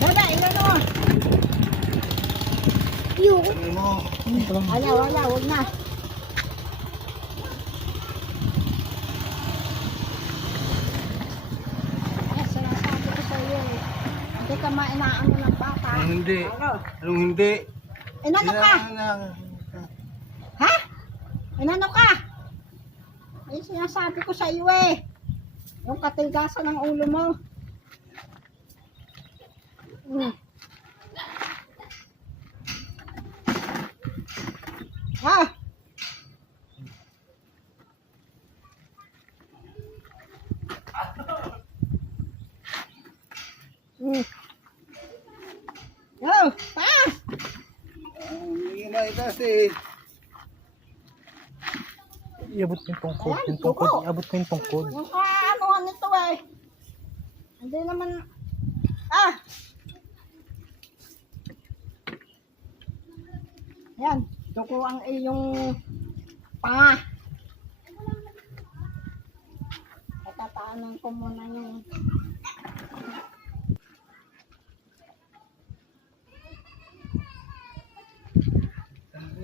Wala, ilan mo? Wala, huwag na. Eh, sinasabi ko sa iyo eh. Hindi ka mainaano ng bata. Hindi. Ano? Anong hindi? Inano ka? Ha? Inano ka? Ay, sinasabi ko sa iyo eh. Yung katigasan ng ulo mo. Ha? Oh, pa! Hindi maitasi. Iabot ko yung tungkod. Ayan, Yung tungkod. suko. Iabot ko yung tungkod. Yung kaanuhan nito eh. Hindi naman... Ah! Yan. Duko ang iyong panga. Tataanan ko muna yung...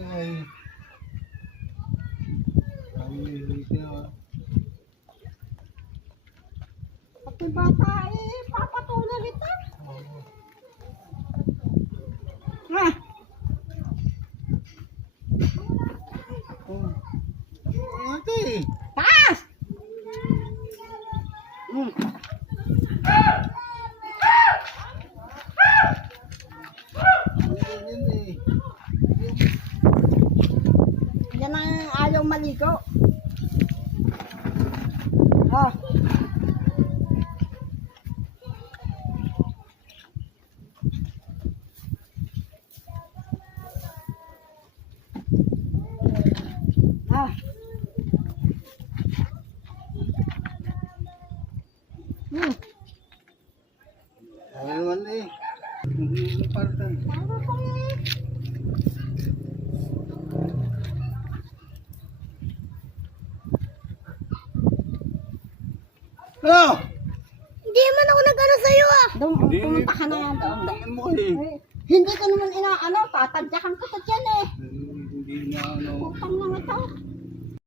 Ay. Ay, Pati bata eh, papatuloy ito. Ha? Okay. Taas! Yan ang ayaw maligo. Oh. Ah. Ay, naman eh. Hindi partan. Ano po eh? Ano? Hindi man ako nag-ano sa'yo ah. Doon, Hindi. pumunta ka na yan doon. Tangan mo eh. Eh, hindi ko naman inaano, tatadyakan ko sa dyan eh. Hindi na ano. Putang lang ito.